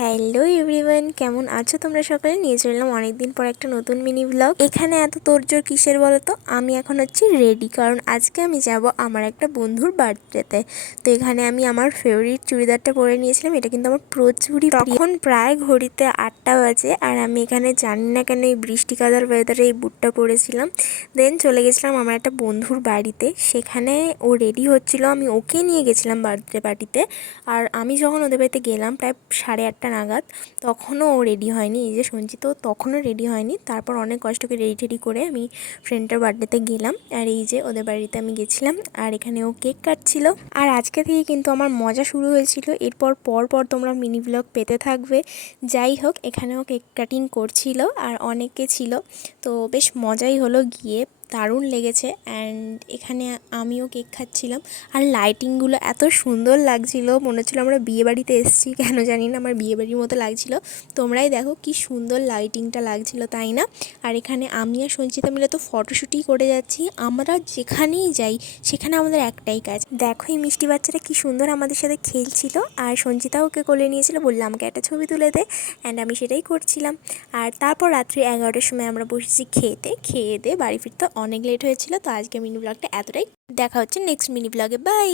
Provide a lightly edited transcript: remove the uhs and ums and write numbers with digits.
Hello everyone, কেমন আছো তোমরা সকলে? নিয়ে চললাম অনেকদিন পর একটা নতুন মিনি ব্লগ। এখানে এত তোড়জোড় কিসের বলো তো? আমি এখন হচ্ছে রেডি, কারণ আজকে আমি যাব আমার একটা বন্ধুর বার্থডেতে। তো এখানে আমি আমার ফেভারিট চুড়িদারটা পরে নিয়েছিলাম। এটা কিন্তু আমার প্রচুরই প্রিয়। তখন প্রায় ঘড়িতে 8টা বাজে, আর আমি এখানে জানি না কেন এই বৃষ্টি কাদার ওয়েদারে এই বুটটা পরেছিলাম। দেন চলে গেছিলাম আমার একটা বন্ধুর বাড়িতে। সেখানে ও রেডি হচ্ছিল, আমি ওকে নিয়ে গেছিলাম বার্থডে পার্টিতে। আর আমি যখন ওদের বাড়িতে গেলাম প্রায় 8:30 নাগাদ, তখনও ও রেডি হয়নি। এই যে সঞ্চিত তখনও রেডি হয়নি। তারপর অনেক কষ্ট করে রেডি করে আমি ফ্রেন্ডটার বার্থডেতে গেলাম। আর এই যে ওদের বাড়িতে আমি গেছিলাম, আর এখানে ও কেক কাটছিল। আর আজকে থেকে কিন্তু আমার মজা শুরু হয়েছিল। এরপর পর তোমরা মিনি ব্লগ পেতে থাকবে। যাই হোক, এখানেও কেক কাটিং করছিল আর অনেকে ছিল, তো বেশ মজাই হলো গিয়ে, দারুণ লেগেছে। অ্যান্ড এখানে আমিও কেক খাচ্ছিলাম, আর লাইটিংগুলো এত সুন্দর লাগছিল, মনে হচ্ছিল আমরা বিয়েবাড়িতে এসেছি। কেন জানি না, আমার বিয়েবাড়ির মতো লাগছিল। তোমরাই দেখো কি সুন্দর লাইটিংটা লাগছিল, তাই না? আর এখানে আমি আর সঞ্চিতা মিলে তো ফটোশ্যুটই করে যাচ্ছি। আমরা যেখানেই যাই সেখানে আমাদের একটাই কাজ। দেখো এই মিষ্টি বাচ্চাটা কি সুন্দর আমাদের সাথে খেলছিল, আর সঞ্চিতা ওকে কোলে নিয়েছিল, বললাম আমাকে একটা ছবি তুলে দে। অ্যান্ড আমি সেটাই করছিলাম। আর তারপর রাত্রি 11টার সময় আমরা বসেছি খেয়ে দিয়ে বাড়ি ফিরতে অনেক লেট হয়েছিল। তো আজকে মিনি ব্লগটা এতটাই। দেখা হচ্ছে নেক্সট মিনি ব্লগে, বাই।